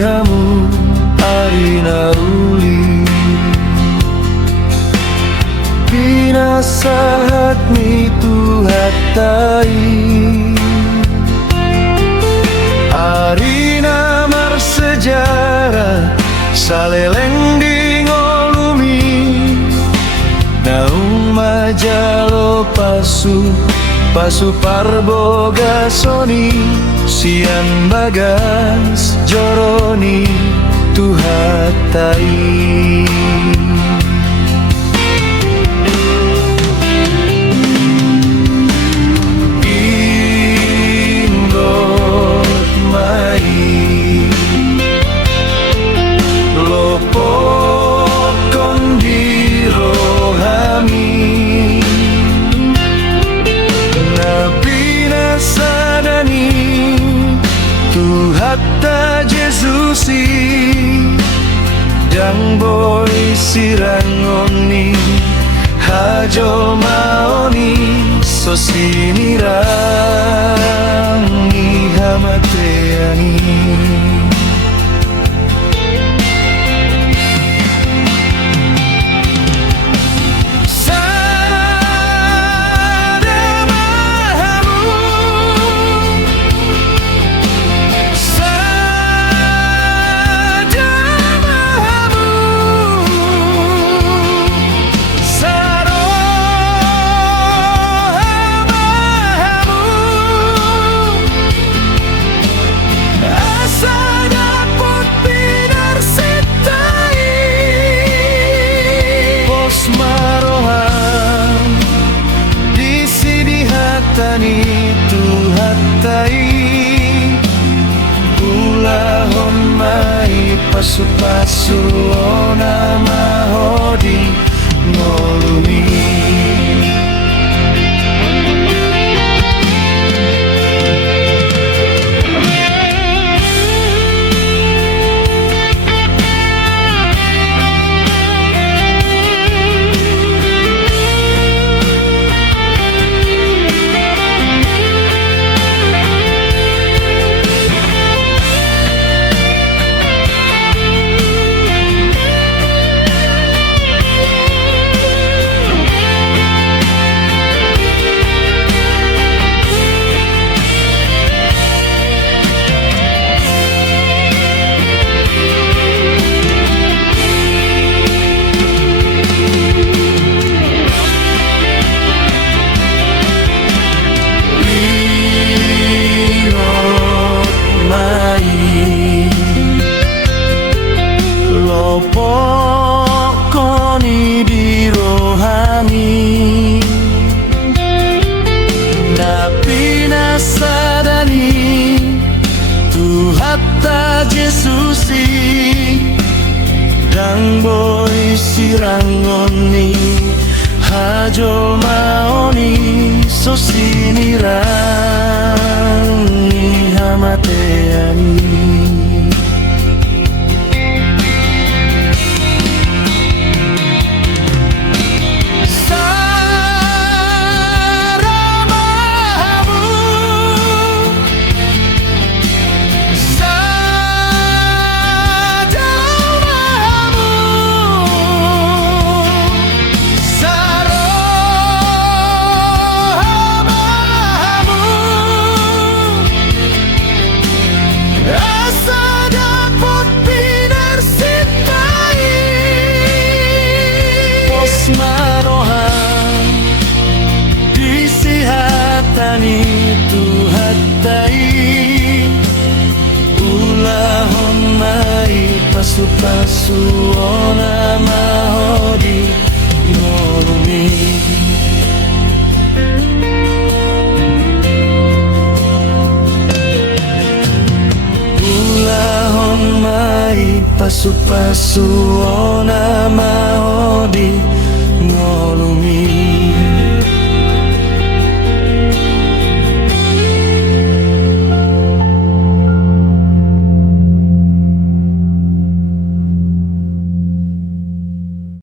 hamu arina uli pinasahat ni tuhatai arina marsejarah saleleng di ngolumi naung majalo pasu parboga soni sian bagas joroni tuhatai ingot mai lopo kondiro hami sadani tuhatta Jesusi dang boy sirangoni hajo maoni sosinirangi hamateani tani tuhatai ulahon mai pasu-pasu ona mahodi ngolumi pokoni di rohani napi nasadani tuhatta Jesusi dang boy sirangoni hajo maoni sosinirangi hamateani marohan disihatani tuhatai ulahon mai pasu-pasu ona mahodi ngolumi ulahon mai pasu-pasu ona mahodi